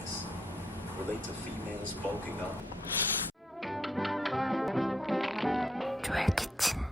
this? Relate to females bulking up? 조엘 키친.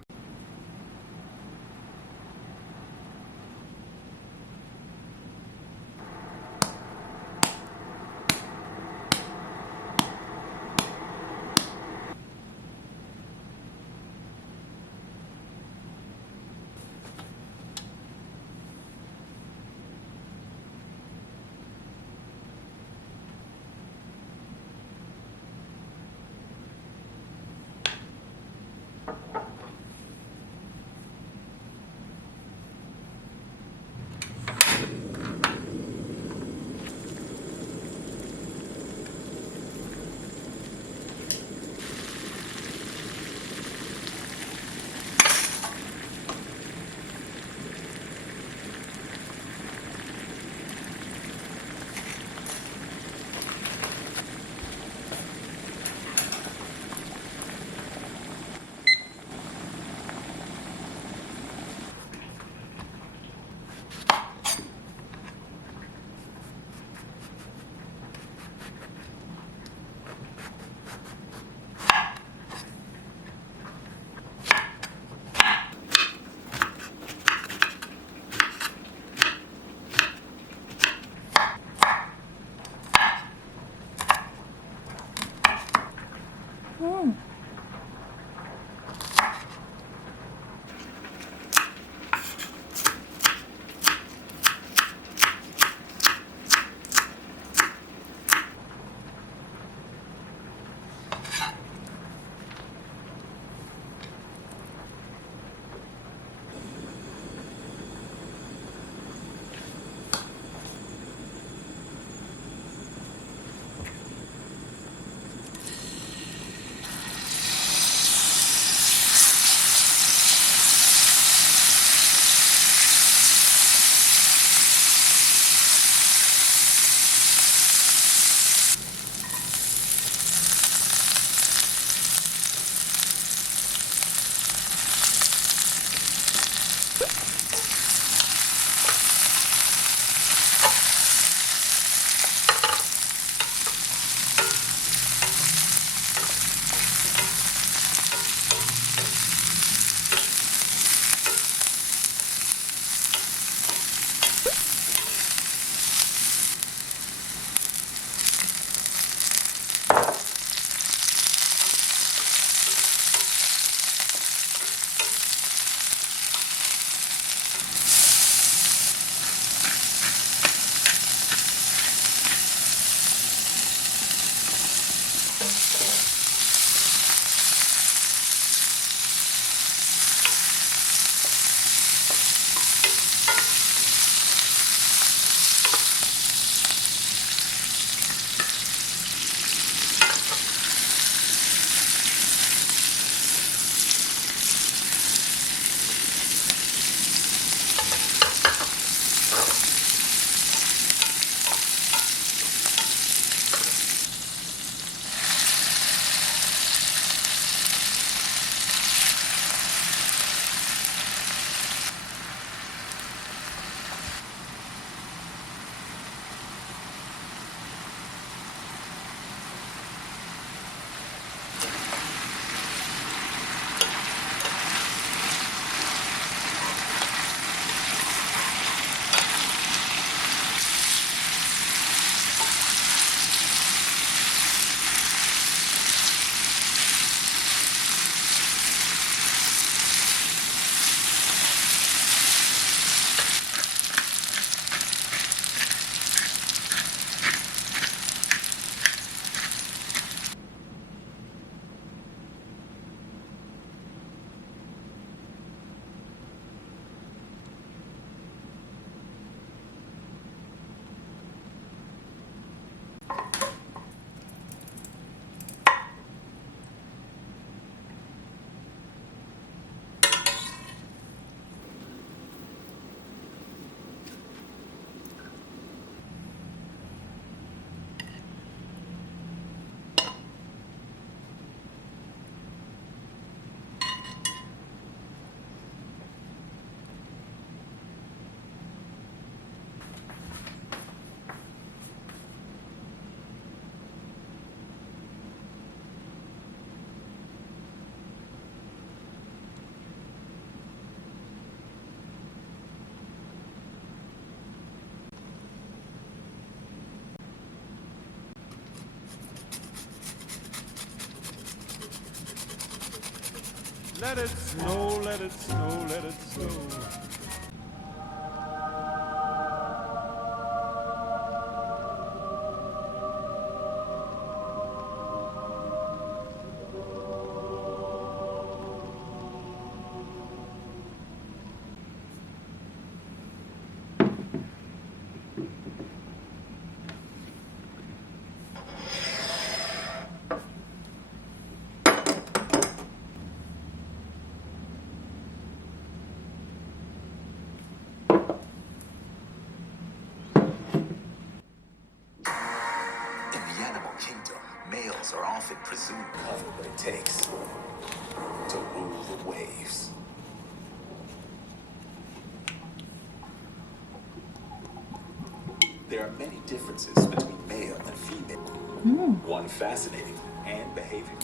Let it snow, let it snow, let it snow. In the animal kingdom, males are often presumed to cover what it takes to rule the waves. There are many differences between male and female. One fascinating and behavior.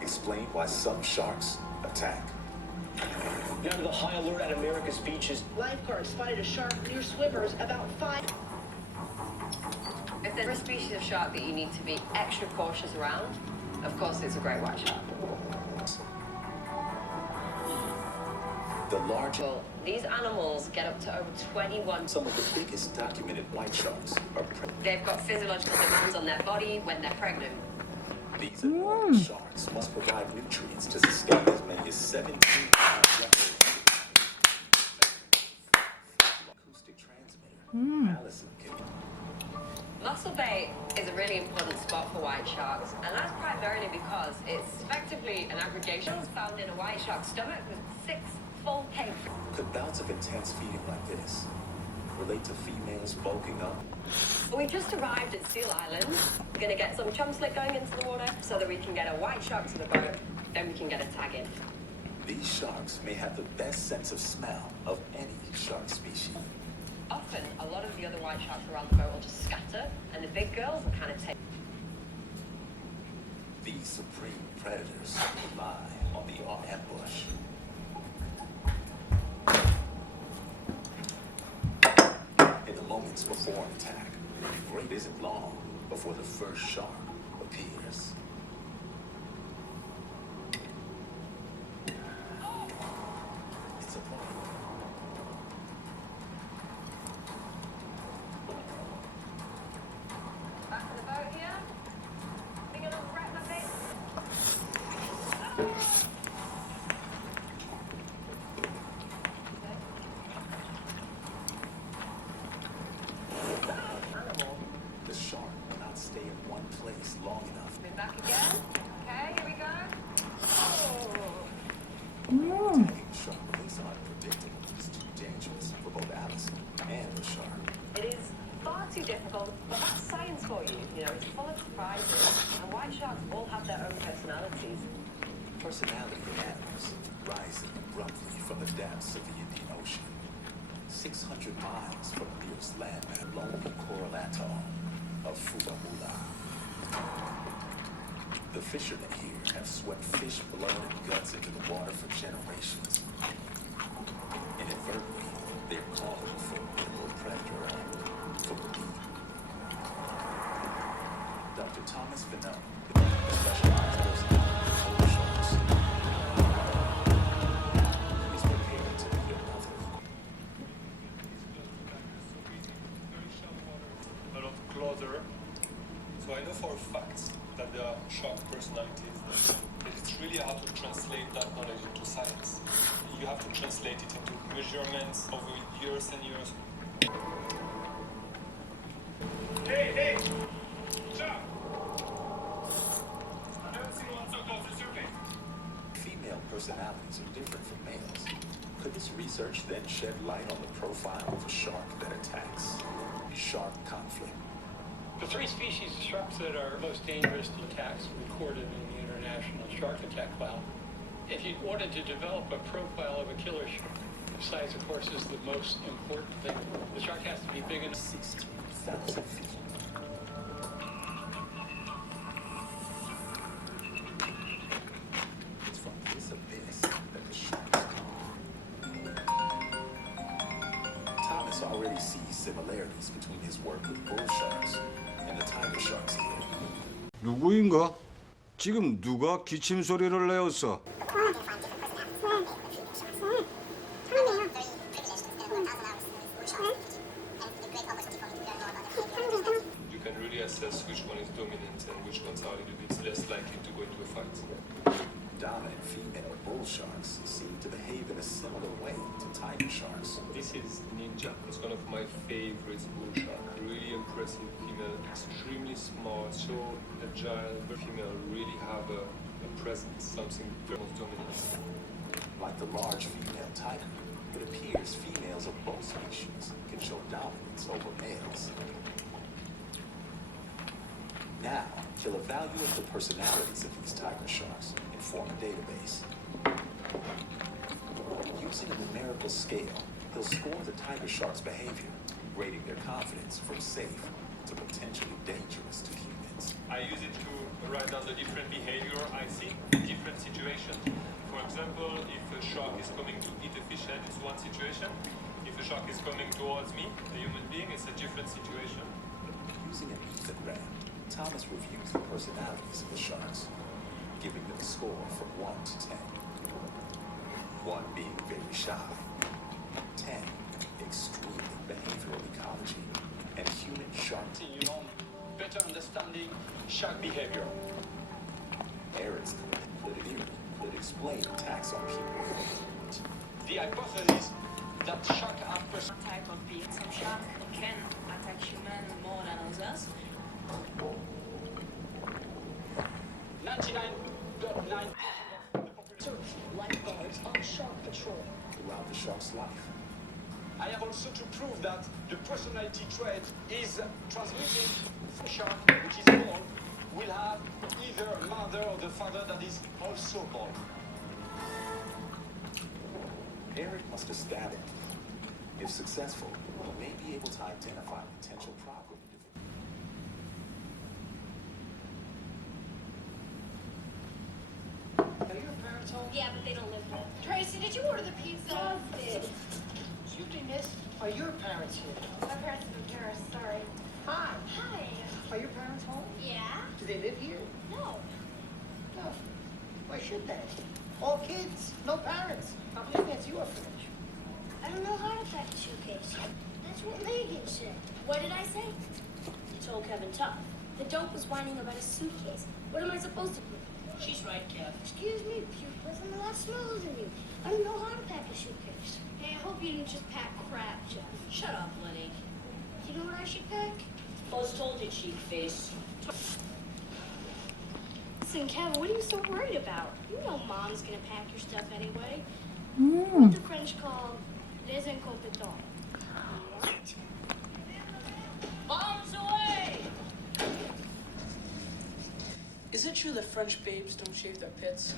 Explain why some sharks attack. Now to the high alert at America's beaches. Lifeguards spotted a shark near swimmers about 5. If there's a species of shark that you need to be extra cautious around, of course it's a great white shark. The large, Well, these animals get up to over 21. some of the biggest documented white sharks are pregnant. They've got physiological demands on their body when they're pregnant. These enormous sharks must provide nutrients to sustain as many as 17 pounds acoustic transmitter. Allison can Muscle Bay is a really important spot for white sharks, and that's primarily because it's effectively an aggregation found in a white shark's stomach with 6 full cakes. Could bouts of intense feeding like this relate to females bulking up? We just arrived at Seal Island. We're going to get some chum slick going into the water so that we can get a white shark to the boat, then we can get a tag in. These sharks may have the best sense of smell of any shark species. Often, a lot of the other white sharks around the boat will just scatter, and the big girls will kind of take. These supreme predators rely on the ambush. In the moments before an attack, it isn't long before the first shark appears. It's a point. Back to the boat here. Are you gonna wreck my face? Animal. The shark will not stay in one place long enough. Move back again. Okay, here we go. Oh. Attacking the shark is unpredictable. It's too dangerous for both Allison and the shark. It is far too difficult, but that's science for you. You know, it's full of surprises, and white sharks all have their own personalities. Personality in animals rising abruptly from the depths of the Indian Ocean. 600 miles from the nearest landmass, lonely coral atoll of Fuvahmulah. The fishermen here have swept fish blood and guts into the water for generations. Inadvertently, they're called a formidable predator from the deep. Dr. Thomas Finot, the specialized person in bull sharks, is prepared to kill nothing. A lot closer. So I know for a fact that there are shark personalities, but it's really hard to translate that knowledge into science. You have to translate it into measurements over years and years. Hey! Shark! I haven't seen one so close to surface. Female personalities are different from males. Could this research then shed light on the profile of a shark that attacks? Shark conflict. The 3 species of sharks that are most dangerous to attacks recorded in the International Shark Attack File. If you wanted to develop a profile of a killer shark, the size, of course, is the most important thing. The shark has to be big enough. 16,000 feet. It's from this abyss that the sharks come. Thomas already sees similarities between his work with bull sharks and the tiger sharks here. 누구인가? 지금 누가 기침 소리를 내었어? assess which one is dominant and which ones are a little bit less likely to go into a fight. Dominant female bull sharks seem to behave in a similar way to tiger sharks. This is Ninja. It's one of my favorites bull shark. Really impressive female, extremely smart, so agile. The female really have a presence, something very much dominant. Like the large female tiger, it appears females of both species can show dominance over males. Now, he'll evaluate the personalities of these tiger sharks and form a database. Using a numerical scale, he'll score the tiger shark's behavior, rating their confidence from safe to potentially dangerous to humans. I use it to write down the different behavior I see in different situations. For example, if a shark is coming to eat a fish head, it's one situation. If a shark is coming towards me, a human being, it's a different situation. Using an ethogram, Thomas reviews the personalities of the sharks, giving them a score from 1 to 10. 1 being very shy, 10 extremely behavioral ecology, and human shark. You know, better understanding shark behavior. Eric's validity that explain attacks on people. The hypothesis that shark are Type of being. Some shark can attack human more than others. 99.9%. Lifeguards on shark patrol. Throughout the shark's life. I have also to prove that the personality trait is transmitted. The shark, which is born, will have either a mother or the father that is also born. Eric must establish. If successful, he may be able to identify potential problem. Are your parents home? Yeah, but they don't live here. Tracy, did you order the pizza? Did. Excuse me, miss. Are your parents here? My parents live in Paris, sorry. Hi. Hi. Are your parents home? Yeah? Do they live here? No. No. Why should they? All kids, no parents. How big that's your fridge? I don't know how to pack a suitcase. That's what Megan said. What did I say? You told Kevin tough. The dope was whining about a suitcase. What am I supposed to do? She's right, Kev. Excuse me, Pupils. I'm a lot smaller than you. I don't know how to pack a suitcase. Hey, I hope you didn't just pack crap, Jeff. Shut up, Lenny. Do you know what I should pack? Buzz told you, cheap face. Listen, Kevin, what are you so worried about? You know Mom's gonna pack your stuff anyway. What the French call les incompetents. Bombs away! Is it true that French babes don't shave their pits?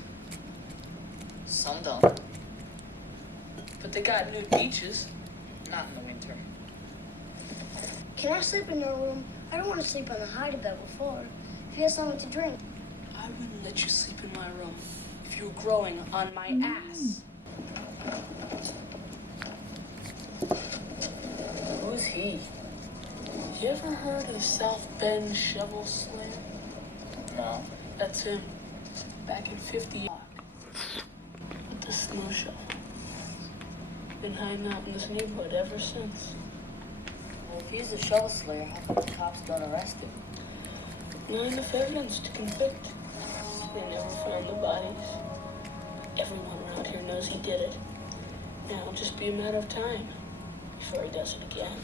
Some don't. But they got nude beaches. Not in the winter. Can I sleep in your room? I don't want to sleep on the hide bed before. If you have something to drink. I wouldn't let you sleep in my room if you were growing on my ass. Who's he? You ever heard of South Bend Shovel Slam? No. That's him. Back in 50 with the snow shovel. Been hiding out in this neighborhood ever since. Well, if he's a shovel slayer, how come the cops don't arrest him? Not enough evidence to convict. They never found the bodies. Everyone around here knows he did it. Now it'll just be a matter of time before he does it again.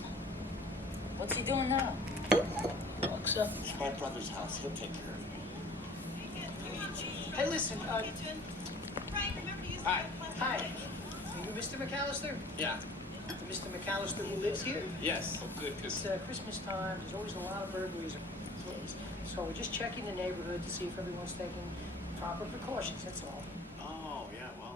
What's he doing now? Walks up. It's my brother's house. He'll take care of it. Hey, listen, Hi. Hi. Are you Mr. McAllister? Yeah. Mr. McAllister who lives here? Yes. Oh, good, because It's Christmas time. There's always a lot of burglaries. So we're just checking the neighborhood to see if everyone's taking proper precautions, that's all. Oh, yeah, well,